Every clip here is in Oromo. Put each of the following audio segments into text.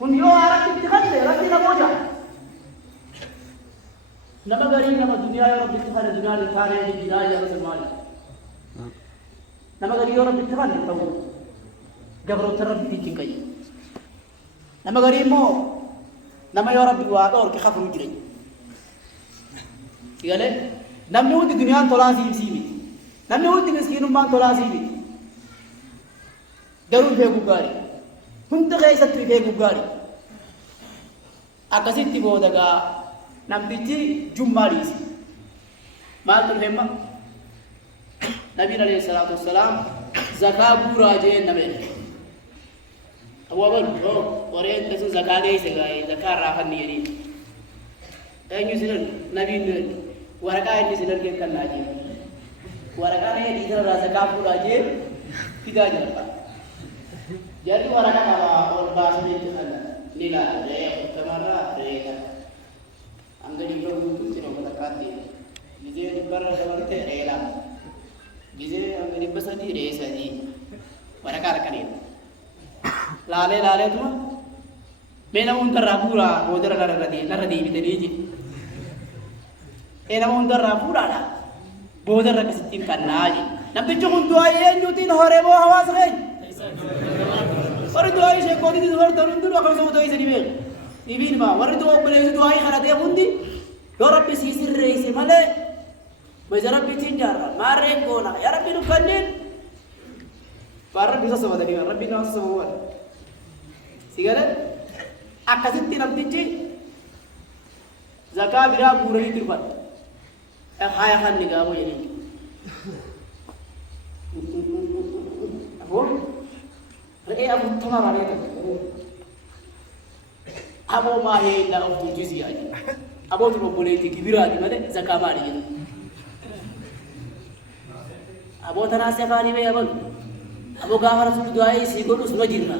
kun yoo aratti itti kanne rabbi na booda nama garii nama duniyaa yoo rabbi itti kanne duniyaa ni taanee jiraa jedhamu maali nama garii yoo rabbi itti kanne ta'u gabroota rabbi ittiin qayi nama garii immoo nama yoo rabbi waa dhorke kafuru jireenya galee namni hundi duniyaan tolaa siimsii miti namni hundi miskiinummaan tolaa sii miti garuu beekuu gaarii hunda keessatti beekuu gaarii akkasitti booda gaa namtichi jummaa dhiisi maaltu dhufeemma nabiin alayhi salaatu wassalaam zakaa guuraa jeen nameen awwaban wareen kesun zakaa geesse gaa'ee zakaa irraa fanni jedhee eenyu sinan nabiin waraqaa inni sin argee kan naa jee waraqaa nee dhiisa irraa zakaa fuudhaa jee fidaa jira jarri waraqaa qabaa ol baasanii itti kanna ni laalee tamarraa reeta hanga dhibba guutuutti nama takkaatti gizee dhibbarra dabarte reela gizee hanga dhibba sadii ree sadii waraqaa rakkaneeta laaleetuma mee nama hundarraa fuudhaa boodara narra deebitanii je nama hundarraa fuudhaadha boodarra akkasittiin kannaa je namtichi kun du'aa eenyuutiin horee moo hawaasa keenya warri du'aa ishee kootiitis hortan hundinuu akkasuma ta'e isa dhibee dhibiin maa warri du'aa obboleessi du'aa kadhatee hundi yoo rabbi sii sirreesse malee maja rabbiitiin jaarra maarreen goona yaa rabbi nu kanneen waan rabbi sassabatanii rabbi nama sassabamuudha si galee akkasitti namtichi zakaa biraa guuranii turbadha haya kan ni gamo jadi abon abu tamara ne abo ma he da of juzi aja abo to boleh ti kibira di made zakama di jadi abo tanah sefani be abon abo gamar rasul doai si godu suno jirna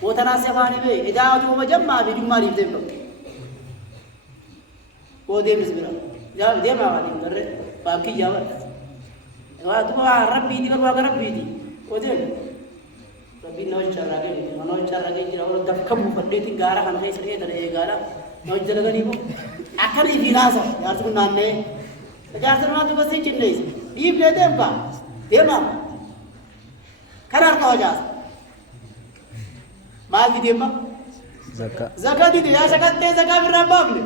wo tanah sefani be ida to majamma bi dumma di tempo wo de misbira jawab dia malah di mana bagi jawab wah tu Rabbi di mana Rabbi di ojen Rabbi no cara lagi jadi orang dah kamu berdiri gara kan saya sedih dari gara no cara lagi bu akan ini binasa harus pun nane harus pun tu pasti cendai di beda apa dia mana kanar kau jas mal di dia mah zakat di dia zakat berapa ni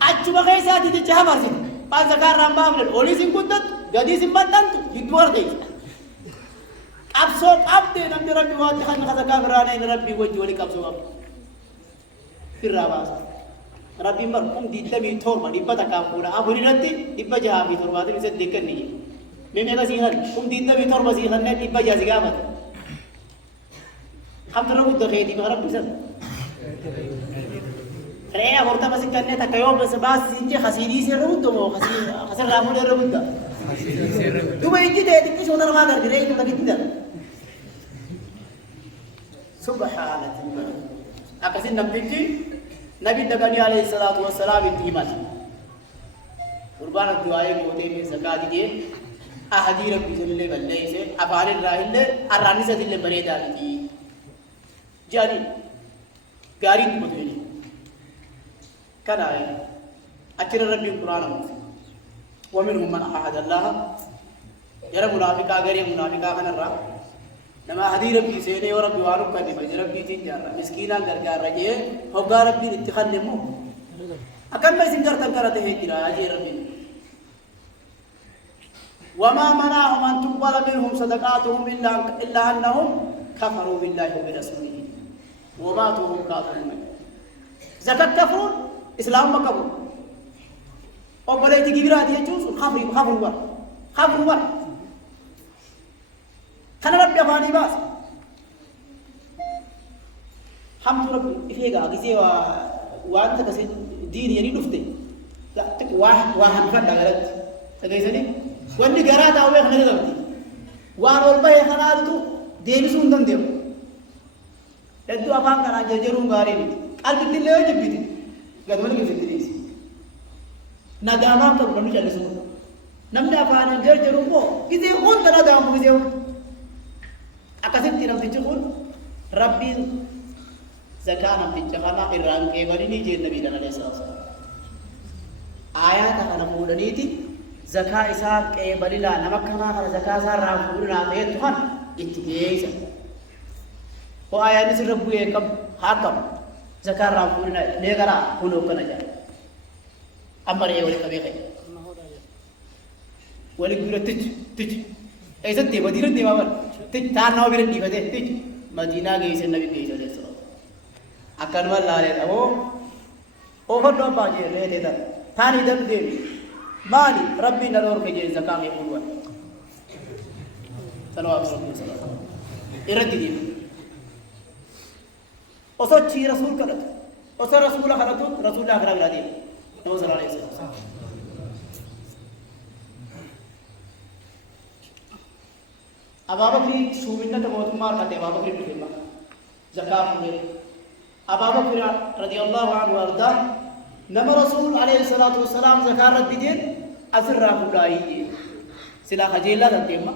Acuma kayak saat itu cahamar sih, pas sekarang rambam dan oli singkutat, jadi simbatan tuh hidwar deh. Absorb abde nanti Rabbi wajah kan kata kameranya ini Rabbi wajah wali absorb. Firabas, Rabbi merpung di dalam torma di pada kampura, abu ini nanti di baca abu torma itu bisa dekat nih. Memang kasihan, di dalam torma sih kan di baca sih kamat. Hamzah udah kayak di mana bisa. Raya horta masih karena tak kaya bersebas sinje khasidi seru tu mo khasir ramu le rebu ta tu mai ji de tikki sonar ma dar dire itu lagi tidak subhanallah akasin nabi nabi dagani alaihi salatu wassalam iman qurban duaye mote me zakat diye ahadi rabbi jalla balle se afare rahille arani se dille bare dalti jadi gari tu betul كان أكثر ربي القرآن ومنهم من أحد الله يرى منافقا غير منافقا كان الرا نما هدي ربي سيني وربي وارب كني بج ربي تنجار مسكينا غرغار رجيه هو ربي اتخلمو أكم ما سنجر تكرته هجرا أجي ربي وما منعهم أن تقبل منهم صدقاتهم إلا أنهم كفروا بالله وبرسوله وماتوا هم كافرون زكاة كفرون إسلام مكبر أو بلاي تجيبرا دي جوز خبر ور خنا رب يفاني باس حمد ربي إفيجا كيسي وانت كسي دين يعني نفته لا تك واحد فدا غلط تجيسني واني غرات أو خنا غلطي وان أول بيه خنا تو دين سوندن ديو لدو أفهم كنا جرجرون غاريني قلبي تلوي جبتي قد ولي في الدريس ندامات تبرمج على سمو نمنا فانا جرجرون بو إذا كنت ندام إذا أكاسم تيرم تجون ربي زكاة بتجهنا إيران كبرني جد النبي عليه الصلاة والسلام آيات أنا مولنيتي زكاة إسحاق كبرلا نمك ما هذا زكاة صار رافورنا تهتهن إتجاهه هو آيات نسر ربوي كم حكم زكاة رافورنا نيجرا كله كنا جا أمر إيه ولا كبير ولا يقول تج ऐसा देवधीर देवावर ते चार नाव बिरन दिवते ते मदीना गई से नबी गई चले सो अकनवल ला लेता वो ओवर डॉप बाजे ले देता थानी दम दे माली रब्बी नरोर के जे ज़का में बोलवा चलो आप सब इरद दी ओसो ची रसूल करत ओसो रसूल करत रसूल अकरा गिरा दी नबी सल्लल्लाहु अलैहि वसल्लम अब आप अपनी सुविधा तो बहुत मार करते हैं आप अपनी प्रेमा ज़कात में अब आप फिर रज़ियल्लाहु अन्हु अर्दा नबी रसूल अलैहि सलातु वस्सलाम ज़कात दिए असर राफुलाई सिला खजेला रखते हैं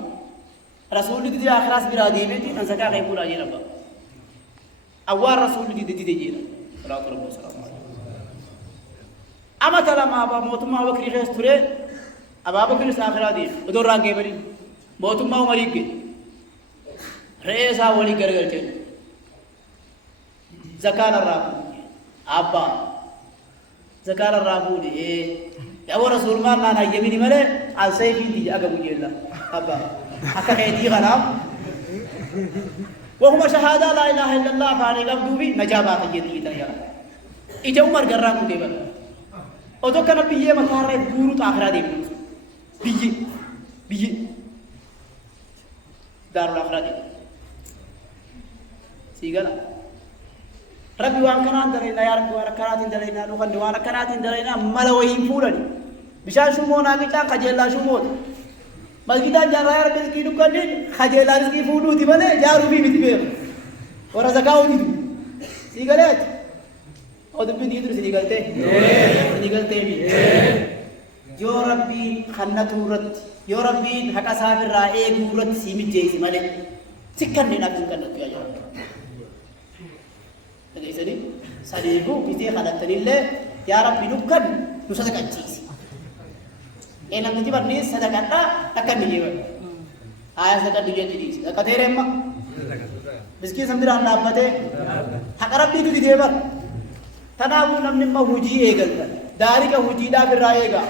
रसूल दिए आखिरात बिरादी में थी ज़कात के पूरा ये रबा अव्वल रसूल दिए सलातु रब्बु सलाम अमा तला मा बा मोतमा बकरी के सुरे अब आप फिर आखिरात दिए उधर रागे बरी मोतमा मरी के रेसा वली कर गए ज़कात राबू आबा ज़कात राबू ने या वो रसूल मान ना यमीनी मरे al sayfi di aga bujella आबा अका कहती खराब वो हम शहादा ला इलाहा इल्लल्लाह फाने लफ्ज़ भी नजाबा के दी तया इजे उमर गर्रा को देबा ओ तो कन बिये मकारे गुरु आखरा दे बिये दारुल आखरा दे सीगला ربي وان كان درينا يا ربي وان كان درينا لو كان وان كان درينا ملوين فولني بشان شمونا كيتا خجلا شموت مسجد جرا يا ربي كيدو كان خجلا رزقي فولو دي بله جارو بي متبه ورا زكاو دي سيغلات او دبي دي درس نيغلتي نيغلتي بي يا ربي خنتورت يا ربي حق صابر راي غورت سيمي جيسي مالي سكن دينا كن يا رب jadi sadiku piti hadat terille ya rabbi dukkan nusa kacis enak nanti barni sadaqata akan dijewa ayat zakat dijewa jadi katere emma miskin sambil anda apa deh hak rabbi itu dijewa tanabu namni ma huji egal dari ka huji da birayega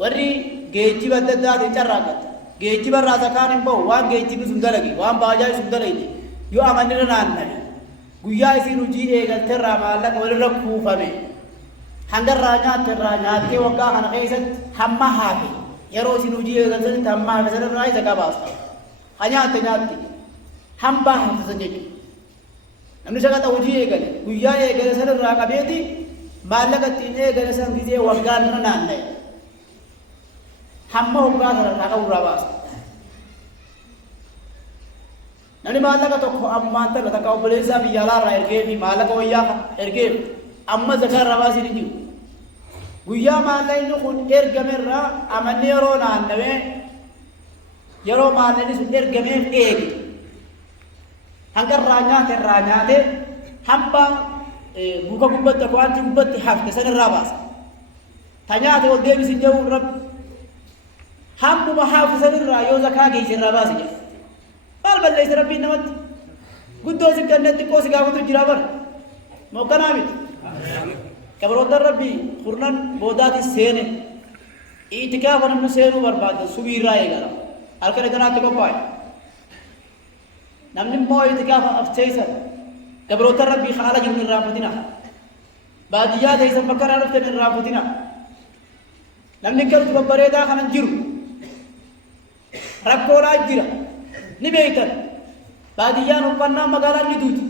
wari geji badda dicarragat geji bar rasakan imbo wan geji bi sundar lagi wan bajai sundar lagi yo amanira nan guyyaa isin hojii eegalterraa maallaqa walirra kuufame hangarraa nyaattee waggaa kana keessatti hamma haafe yeroo isin hojii eegaltetti hamma haafe sanarraa isa qabaasta ha nyaatte hambaa haafte san jechuudha namni shaqaxa hojii eegale guyyaa eegale sanarraa qabeeti maallaqa ittiin eegale san gizee waggaa nana naanna'e hamma waggaa sanarraa qaburraa baasta nani malaka to amanta la takau beleza bi yala ra erge bi malaka waya erge amma zakar rawasi ni guya malai no khun erge merra amane ro na nawe yaro malai ni erge me ege hangar ranya te hamba buka gubat ko anti gubat hafte san rabas tanya te o debi sin jawu rab hambu ma hafte san ra yo zakha ge sin rabas je बाल बल्ले इस रब्बी नमत गुद्दों से करने तिक्कों से गावत जिरावर मौका ना मिल कब्रोदर रब्बी खुरनन बोदाती सेने इतिका वरम न सेनु बर्बाद सुबीर रायेगा अलकर इतना तिक्को पाए नमनिम मो इतिका अफ्तेसर कब्रोदर रब्बी खाला जिन रामपुतिना बादिया दे सब बकरा रफ्ते न रामपुतिना नमनिम कर तुम बरेदा खानन जिरु रक्कोला जिरा ni beekan baadiyaan uffannaa magaalaan ni duuti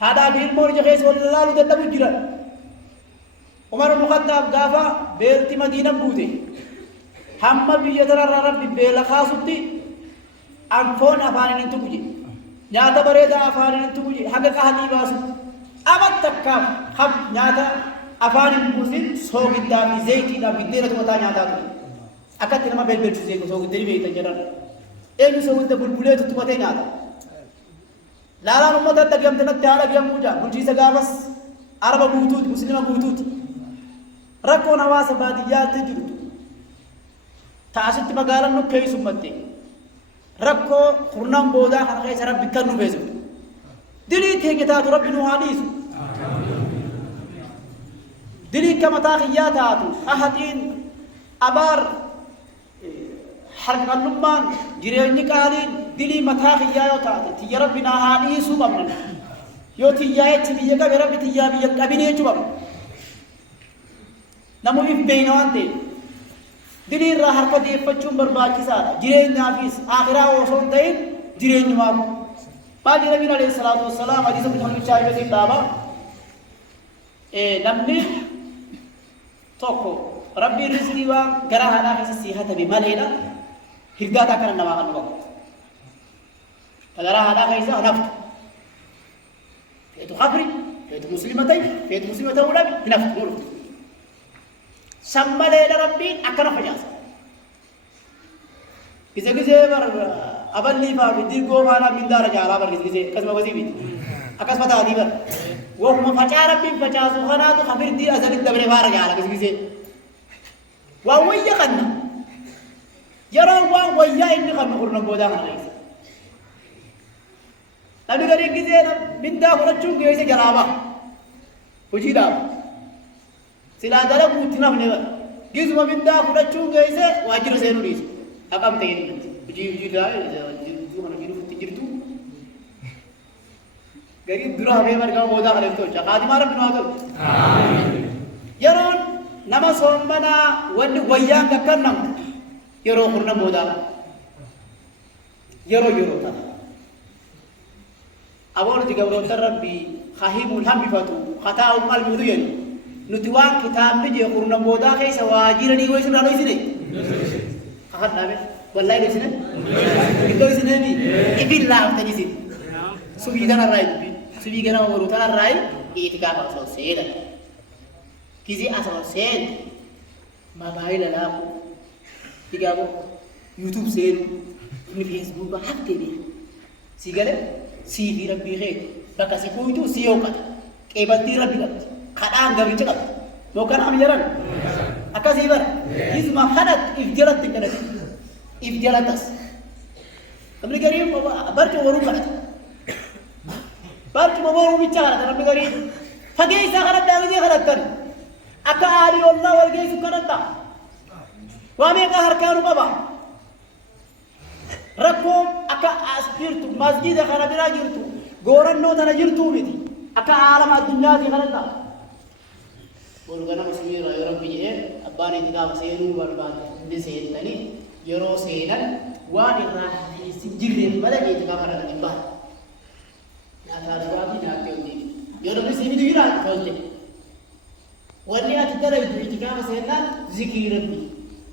haadhaa fi ilmoon ija keessa wal ilaaluu dadhabu jiran Umar ibn Khattab gaafa beelti Madiina buute hamma biyya tanarraa rabbi beela kaasutti anfoon afaaniin hin tuqu jedhe nyaata bareedaa afaaniin hin tuqu jedhe haga qahanii baasu abat takkaaf hab nyaata afaaniin buusin soogiddaa fi zayitiidhaa biddeena tumataa nyaataa ture akatti nama belbelchise ko so gudri beeyta jedhan eenyu so wonte bulbulee tuttumate nyaata لا لا نمت الدقيم تنتهي على قيام موجا بلشي سقابس عرب بوتوت مسلم بوتوت ركو نواس باديات تجرد تعشت مقالا نكي سمتي ركو خرنان بودا حرقيس ربي كنو بيزو دليت هي كتاب ربي نوانيس دليت كما تاخيات هاتو أحدين أبار حرق النمان جريني قالين دلي متاخيات هاتو تي ربي نوانيسو بمنا يو تيجاي تبيجا بربي تيجا بيجا كابيني جواب نمو إف بينوان تي دلي راح كدي فتشوم برباكي سار جرين نافيس آخرا وصل تين جرين نوام بعد النبي عليه الصلاة والسلام حديث بجمع الشاي بسيط دابا نمني توكو ربي رزقي وان قرأ هنا في السيحة بمالينا هرداتا كان نواقع الوقت فقرأ هنا في السيحة نفط فيتو خبري فيتو مسلمتين فيتو مسلمة أولى نفط نورت سمى ليلة ربي أكنا فجاسة كذا بر أبلي فابدي قوم أنا من دار جارا بر كذا كذا وزيبي أكاس بتا دي بر وهم فجار ربي فجاسة خنا تو خبر دي أزل الدبر بار جارا كذا وويا خنا يرى وويا إني خنا قرنا بودا خنا كذا نبي قريب كذا من دا خنا تشوف كذا جرابا وجيدا سلا دلك وتنا من هذا جزء من دا خنا تشوف كذا واجر سينوريس أقام تيجي بيجي لا جزء من كيلو تجرتو قريب درا بيمر كم بودا خليل تو شقادي مارب بنواتو يرون نما سومنا ود ويان ككنم يرو خرنا بودا يرو تا أول تيجي بروت ربي خاهيم الهم بفتو خطأ أمال بودين نتوان كتاب نجي خرنا بودا كيس واجرني ويسون على يسني أخذ نامه والله يسني إنتو يسني بي إبين لا أفتني سبيدنا الرأي سبيدنا وروتنا الرأي إيتكاب أصل سيدا كذي أصل سيد ما بايل لا تيجابو يوتيوب سيد من فيسبوك حق تبي سيجله سي في ربي خير بكاسي كويتو سيو كذا كيبتي ربي كذا خدام قبل كذا لو كان عم يرن أكاسي بر يسمع خدت إفجرت كذا إفجرتس قبل قريب برجع ورو كذا برجع ورو بيشارة قبل قريب فجأة ساخرت دعوة خدت كذا أكالي الله والجيس كذا وامي كهركانو بابا ركوم أكا أسبيرتو مسجد خنا بلا جرتو غورنو تنا جرتو بيتي أكا عالم الدنيا دي خلنا بولغنا مسلمين يا ربي إيه أباني تكا سينو برباد دي سين تاني يرو سينن واني راح سجيرين بلا جيت كا خنا نبا لا تارغاتي ناكيو دي يرو بسيبي دي راح فوتي ولي أتدري دي تكا سينن ذكر ربي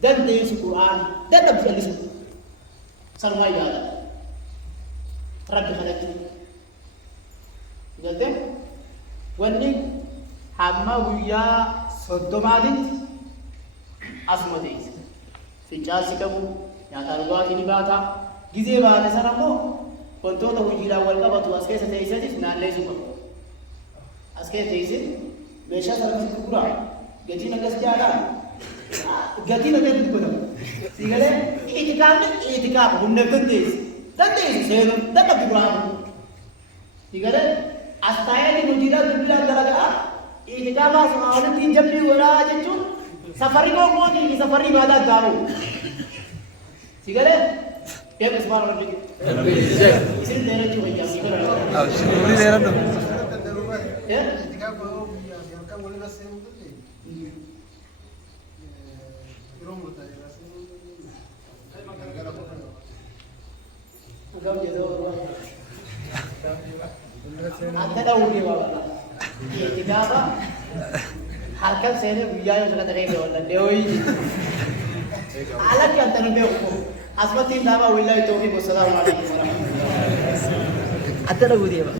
دن ديس القرآن دن بجلس سلمى يالا رب خلقت قلت وني حما ويا صدماتي أسمتيس في جالس كمو يا تارغات نباتا جزء بعد سنامو كنتو تهجيلا والقبض واسكيس تيسيس ناليزو اسكيس تيسيس بيشا سرقت القرآن قلتي نقص جالا gati na gati ko daw sigale itikaf hunne tandes seno dapat dibuang sigale astaya di mujira dibila dalaga itikaf asal 3 jam di wala jechu safari ko mo ni safari bada dawo sigale ya bismar rabbi isin dera ji hoya sigale shukri dera do ya itikaf yang kamu boleh nasi Anda tahu dia apa? Tiga apa? Harkat saya ni biaya yang sudah terkait dengan dewi. Alat yang terlalu beku. Asmatin nama wilayah itu ibu salam alaikum. Anda tahu dia apa?